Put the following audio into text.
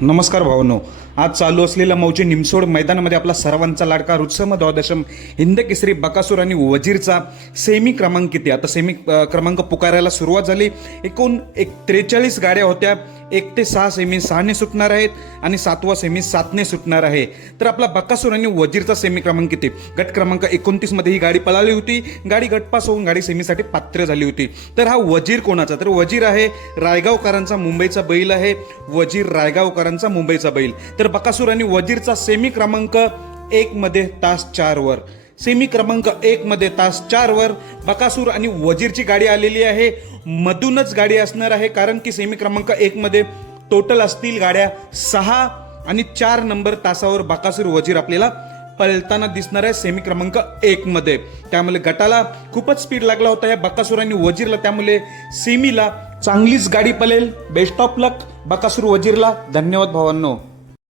नमस्कार भावांनो, आज चालू असलेल्या मौजे निमसोड मैदानामध्ये आपला सर्वांचा लाडका रुत्सम द्वादशम हिंद केसरी बकासूर आणि वजीरचा सेमी क्रमांक किती. आता सेमी क्रमांक पुकारायला सुरुवात झाली. एकूण 43 गाड्या होत्या. 1 ते 6 सेमी 6ने सुटणार आहेत आणि 7वा सेमी 7ने सुटणार आहे. तर आपला बकासूर आणि वजीरचा सेमी क्रमांक किती. गट क्रमांक 29 मध्ये ही गाडी पळाली होती. गाडी गटपास होऊन गाडी सेमीसाठी पात्र झाली होती. तर हा वजीर कोणाचा, तर वजीर आहे रायगावकरांचा मुंबईचा बैल आहे. वजीर रायगावकरांचा मुंबईचा बैल. तर बकासूर आणि वजीरचा सेमी क्रमांक 1 मध्ये तास 4 वर, सेमी क्रमांक 1 मध्ये तास 4 वर बकासूर आणि वजीरची गाडी आलेली आहे. मधूनच गाडी असणार आहे, कारण की सेमी क्रमांक 1 मध्ये टोटल असतील गाड्या 6 आणि 4 नंबर तासावर बकासूर वजीर आपल्याला पळताना दिसणार आहे सेमी क्रमांक 1 मध्ये. त्यामुळे गटाला खूपच स्पीड लागला होता या बकासूर आणि वजीरला, त्यामुळे सेमीला चांगलीच गाडी पळेल. बेस्ट ऑफ लक बकासूर वजीरला. धन्यवाद भावांनो.